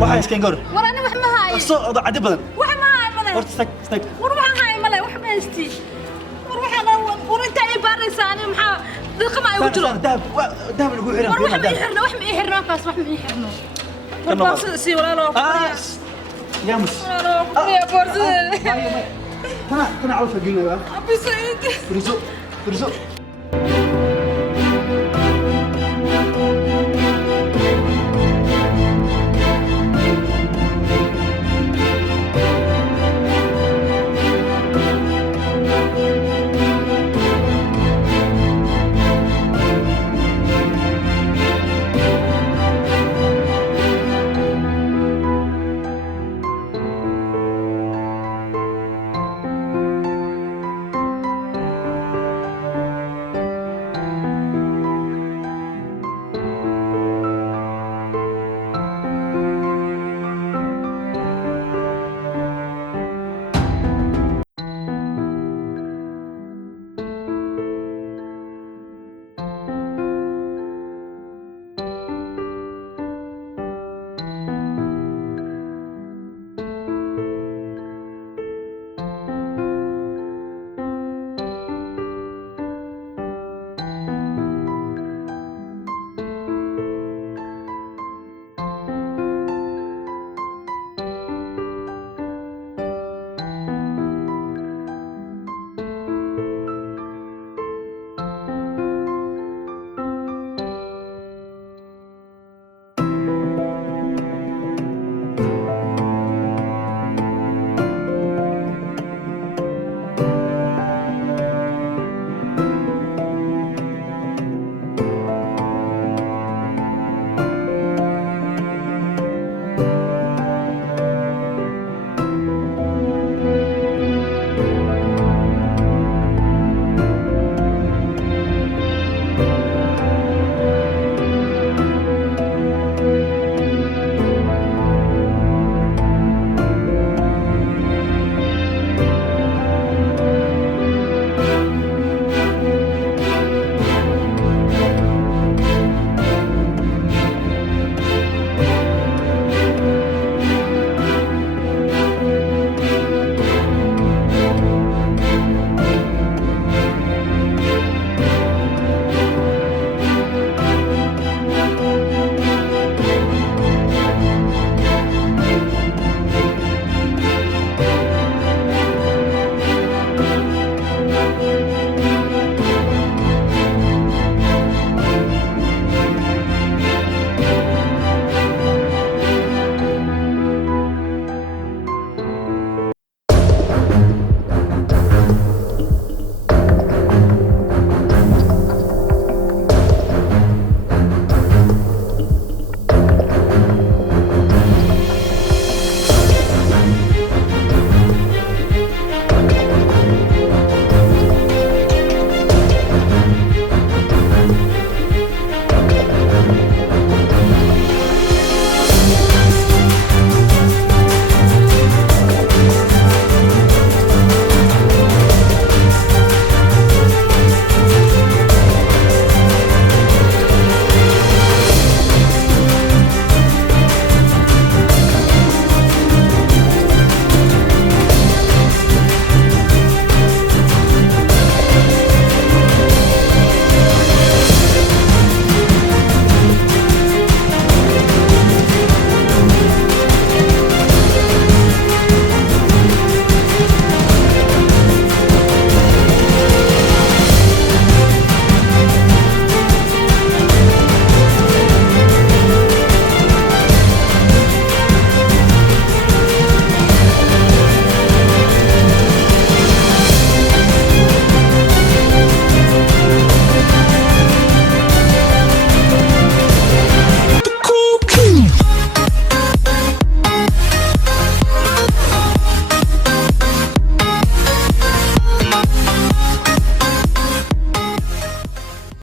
waxaa iska ngor warana wax ma hayo soo odo cadi badan wax ma hayo male horta stag war waxaan hayo male wax ma haysti war waxaan inta ay baaraysaani maxaa dadka ma ay ku jiro dahab lagu xiran war wax ma xirno wax ma xirno kaas wax ma xirno war baasada si walaalo يا مس يا بورد انا عاوز اجينا بقى ابي سعيد فرزق